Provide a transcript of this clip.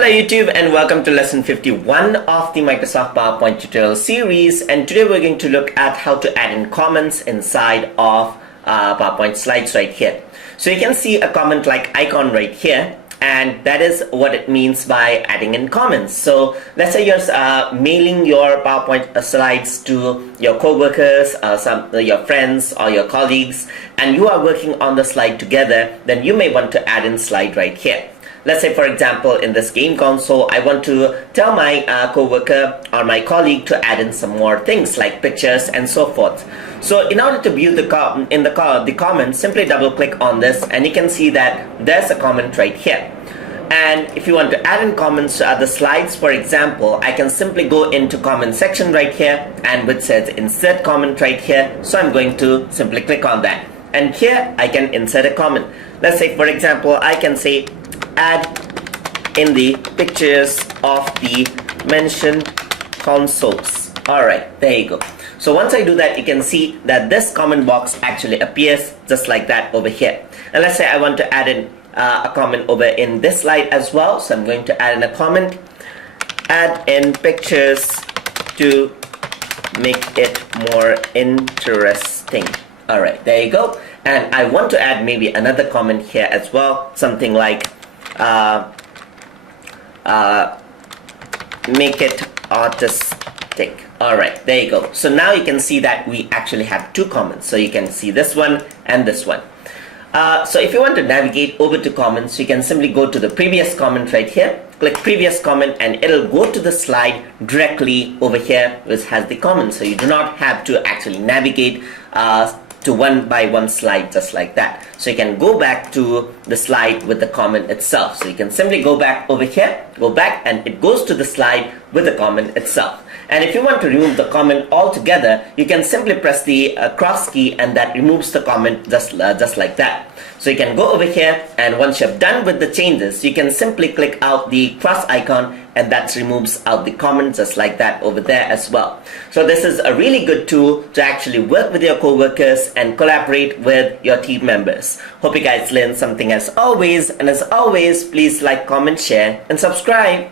Hello YouTube and welcome to lesson 51 of the Microsoft PowerPoint tutorial series, and today we're going to look at how to add in comments inside of PowerPoint slides right here. So you can see a comment like icon right here, and that is what it means by adding in comments. So let's say you're mailing your PowerPoint slides to your co-workers, your friends or your colleagues, and you are working on the slide together, then you may want to add in slide right here. Let's say, for example, in this game console, I want to tell my co-worker or my colleague to add in some more things like pictures and so forth. So in order to view the comments, simply double click on this and you can see that there's a comment right here. And if you want to add in comments to other slides, for example, I can simply go into comment section right here, and which says insert comment right here. So I'm going to simply click on that. And here I can insert a comment. Let's say, for example, I can say add in the pictures of the mentioned consoles. Alright, there you go. So once I do that, you can see that this comment box actually appears just like that over here. And let's say I want to add in a comment over in this slide as well. So I'm going to add in a comment, add in pictures to make it more interesting. Alright, there you go. And I want to add maybe another comment here as well, something like make it artistic. Alright, there you go. So now you can see that we actually have two comments. So you can see this one and this one. So if you want to navigate over to comments, you can simply go to the previous comment right here, click previous comment, and it'll go to the slide directly over here which has the comment. So you do not have to actually navigate to one by one slide just like that. So you can go back to the slide with the comment itself. So you can simply go back over here, go back, and it goes to the slide with the comment itself. And if you want to remove the comment altogether, you can simply press the cross key, and that removes the comment just like that. So you can go over here, and once you're done with the changes, you can simply click out the cross icon, and that removes out the comment just like that over there as well. So this is a really good tool to actually work with your co-workers and collaborate with your team members. Hope you guys learned something as always, and as always, please like, comment, share, and subscribe.